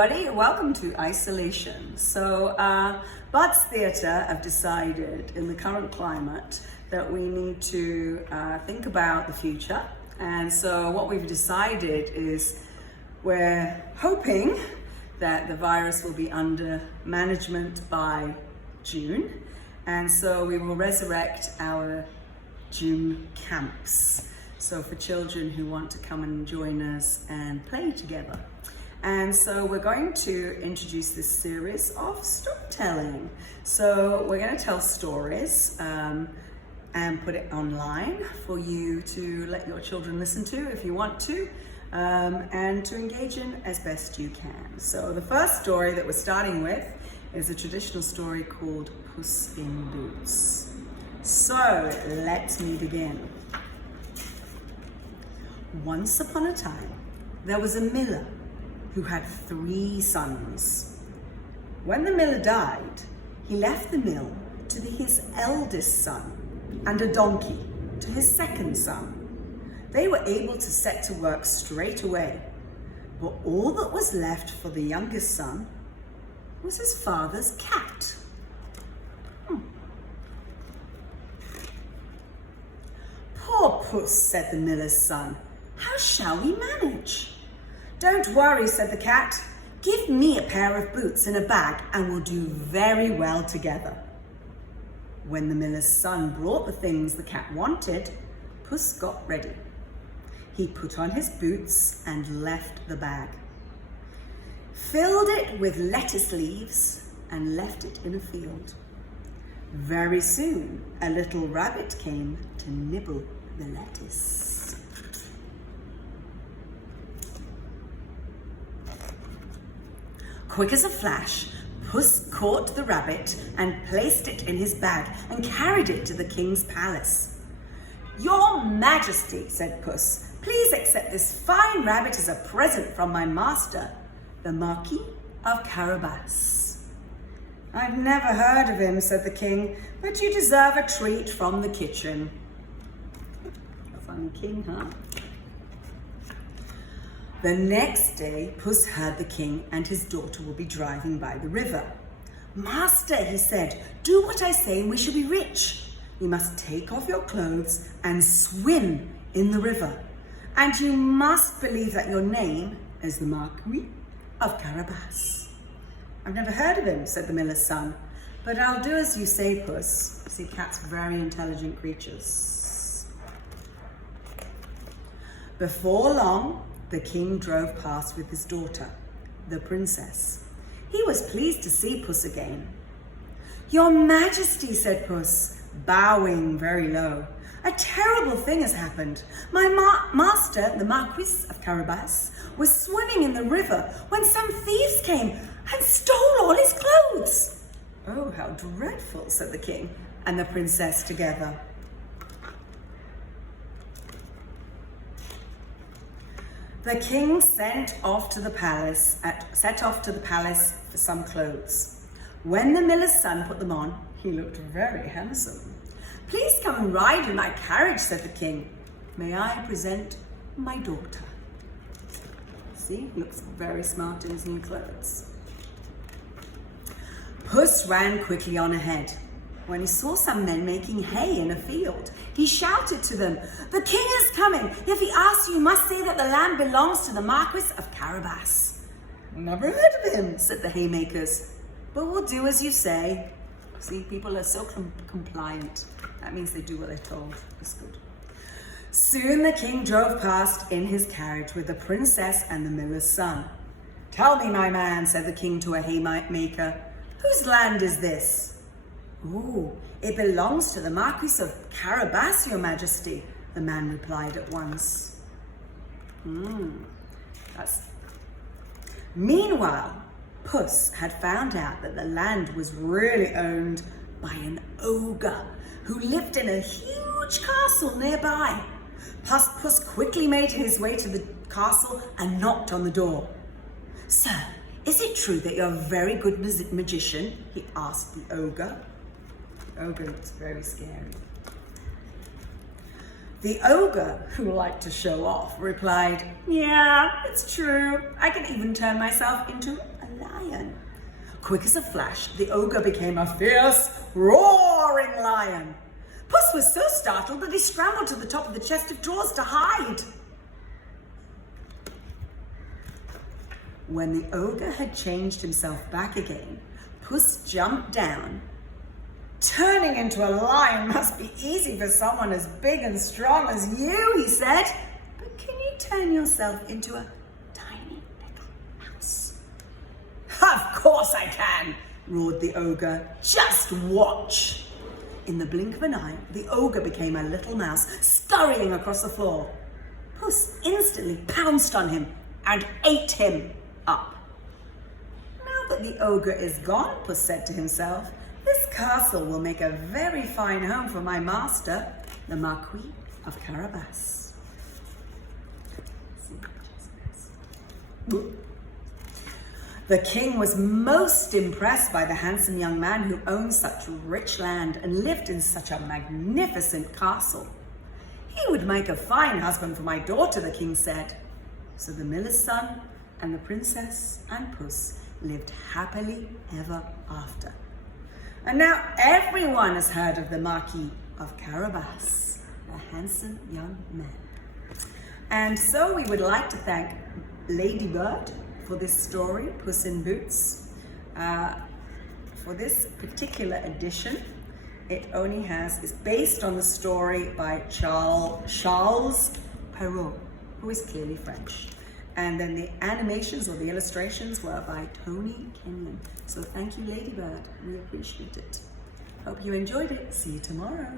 everybody, welcome to Isolation. So Bud's Theatre have decided in the current climate that we need to think about the future, and so what we've decided is we're hoping that the virus will be under management by June, and so we will resurrect our June camps. So for children who want to come and join us and play together. And so we're going to introduce this series of storytelling. So we're going to tell stories and put it online for you to let your children listen to if you want to, and to engage in as best you can. So the first story that we're starting with is a traditional story called Puss in Boots. So let me begin. Once upon a time, there was a miller who had 3 sons. When the miller died, he left the mill to his eldest son and a donkey to his second son. They were able to set to work straight away, but all that was left for the youngest son was his father's cat. Poor Puss, said the miller's son. How shall we manage? Don't worry, said the cat. Give me a pair of boots and a bag and we'll do very well together. When the miller's son brought the things the cat wanted, Puss got ready. He put on his boots and left the bag, filled it with lettuce leaves and left it in a field. Very soon, a little rabbit came to nibble the lettuce. Quick as a flash, Puss caught the rabbit and placed it in his bag and carried it to the king's palace. Your Majesty, said Puss, please accept this fine rabbit as a present from my master, the Marquis of Carabas. I've never heard of him, said the king, but you deserve a treat from the kitchen. A funny king, huh? The next day, Puss heard the king and his daughter will be driving by the river. Master, he said, do what I say and we shall be rich. You must take off your clothes and swim in the river. And you must believe that your name is the Marquis of Carabas. I've never heard of him, said the miller's son, but I'll do as you say, Puss. See, cats are very intelligent creatures. Before long, the king drove past with his daughter, the princess. He was pleased to see Puss again. Your Majesty, said Puss, bowing very low, a terrible thing has happened. My master, the Marquis of Carabas, was swimming in the river when some thieves came and stole all his clothes. Oh, how dreadful, said the king and the princess together. The king set off to the palace for some clothes. When the miller's son put them on, he looked very handsome. Please come and ride in my carriage, said the king. May I present my daughter? See, he looks very smart in his new clothes. Puss ran quickly on ahead. When he saw some men making hay in a field, he shouted to them, the king is coming. If he asks you, must say that the land belongs to the Marquis of Carabas. Never heard of him, said the haymakers, but we'll do as you say. See, people are so compliant. That means they do what they're told. That's good. Soon the king drove past in his carriage with the princess and the miller's son. Tell me, my man, said the king to a haymaker, whose land is this? Oh, it belongs to the Marquis of Carabas, your Majesty, the man replied at once. Meanwhile, Puss had found out that the land was really owned by an ogre who lived in a huge castle nearby. Puss quickly made his way to the castle and knocked on the door. Sir, is it true that you're a very good magician? He asked the ogre. The ogre looks very scary. The ogre, who liked to show off, replied, yeah, it's true. I can even turn myself into lion. Quick as a flash, the ogre became a fierce, roaring lion. Puss was so startled that he scrambled to the top of the chest of drawers to hide. When the ogre had changed himself back again, Puss jumped down. Turning into a lion must be easy for someone as big and strong as you, he said. But can you turn yourself into a tiny little mouse? Of course I can, roared the ogre. Just watch. In the blink of an eye, the ogre became a little mouse, scurrying across the floor. Puss instantly pounced on him and ate him up. Now that the ogre is gone, Puss said to himself, this castle will make a very fine home for my master, the Marquis of Carabas. The king was most impressed by the handsome young man who owned such rich land and lived in such a magnificent castle. He would make a fine husband for my daughter, the king said. So the miller's son and the princess and Puss lived happily ever after. And now everyone has heard of the Marquis of Carabas, a handsome young man. And so we would like to thank Ladybird for this story, Puss in Boots. For this particular edition, it's based on the story by Charles Perrault, who is clearly French. And then the animations or the illustrations were by Tony Kenyon. So thank you, Ladybird. We appreciate it. Hope you enjoyed it. See you tomorrow.